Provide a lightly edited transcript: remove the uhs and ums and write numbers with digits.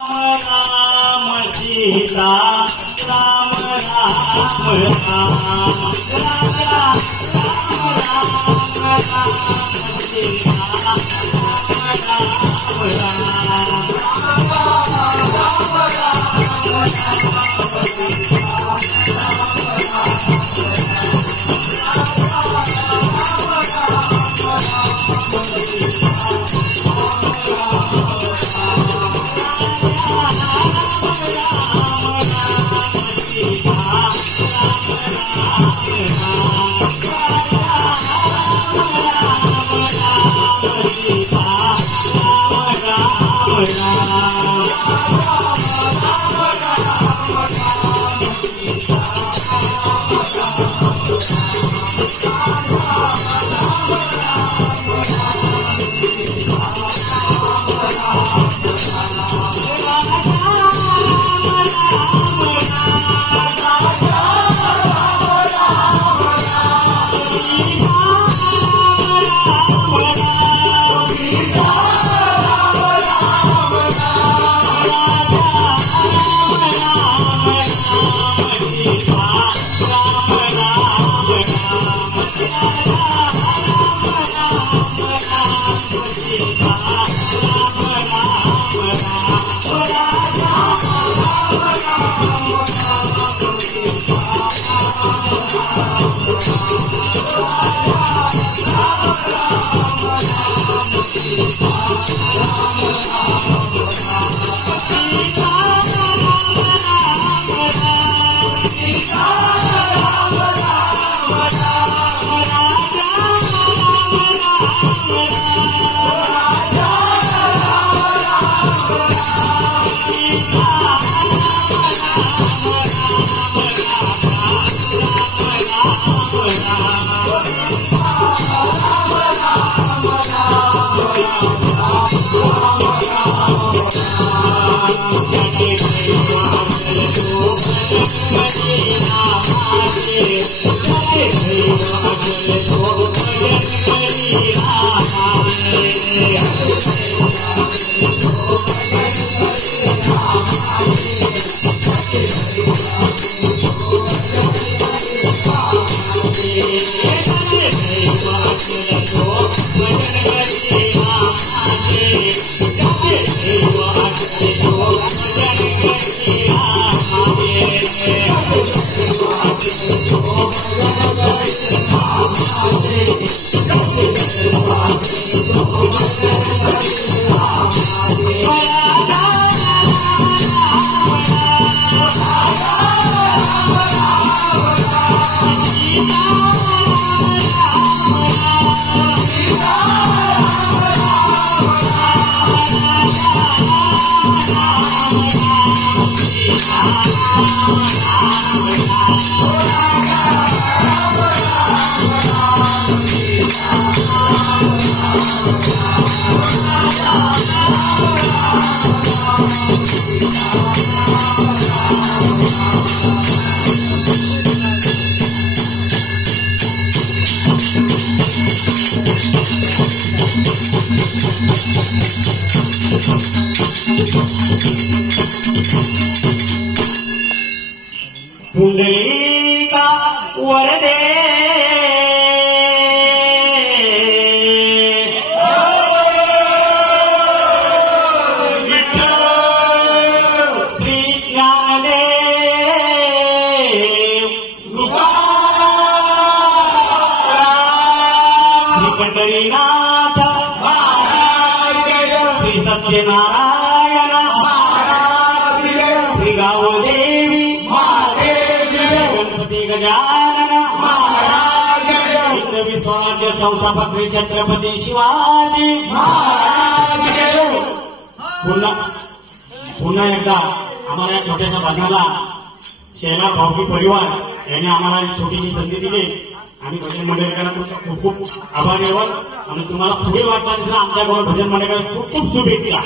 राम सीता राम राम राम राजा राम राम सीता पुंडलिका वरदे श्री ज्ञानदेव श्री पंढरीनाथ श्री सत्यनारायण श्री गावदेवी गजानन महाराज विश्वराज्य संस्थापक श्री छत्रपती शिवाजी महाराज। पुन्हा एकदा आम्हाला या छोट्याशा भाषणाला शेला भावकी परिवार यांनी आम्हाला एक छोटीशी संधी दिली. आम्ही भजन मंडळीकरांना खूप खूप आभारी आहोत आणि तुम्हाला पुढे वाटचालीला आमच्या गावात भजन मंडळीकडे खूप खूप शुभेच्छा.